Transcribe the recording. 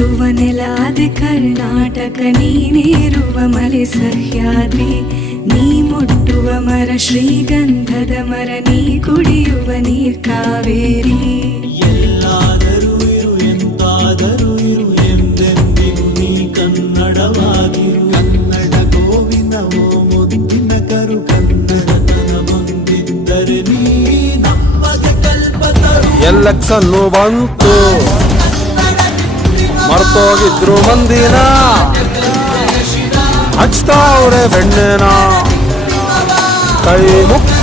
ಹುಟ್ಟುವ ನೆಲಾದೆ ಕರ್ನಾಟಕ ನೀನೇರುವ ಮಲೆ ಸಹ್ಯಾದ್ರಿ ನೀ ಮುಟ್ಟುವ ಮರ ಶ್ರೀಗಂಧದ ಮರ ನೀ ಕುಡಿಯುವ ನೀರ್ ಕಾವೇರಿ ಎಲ್ಲಾದರೂ ಇರು ಎಂತಾದರೂ ಇರು ಎಂದೆಂದಿಗೂ ನೀ ಕನ್ನಡವಾಗಿರು ಕನ್ನಡ ಗೋವಿನವೋ ಮುದ್ದಿನ ಕರು ಕನ್ನಡತನ ಬಂದಿದ್ದರೆ ನೀ ನಮಗೆ ಕಲ್ಪತರು ಎಲೆಕ್ಷನ್ನು ಬಂತು ಮರ್ತೋಗಿದ್ರು ಮಂದಿನ ಹಚ್ತಾವ್ರೆ ಬೆಣ್ಣೆನ ಕೈ ಮುಕ್ತ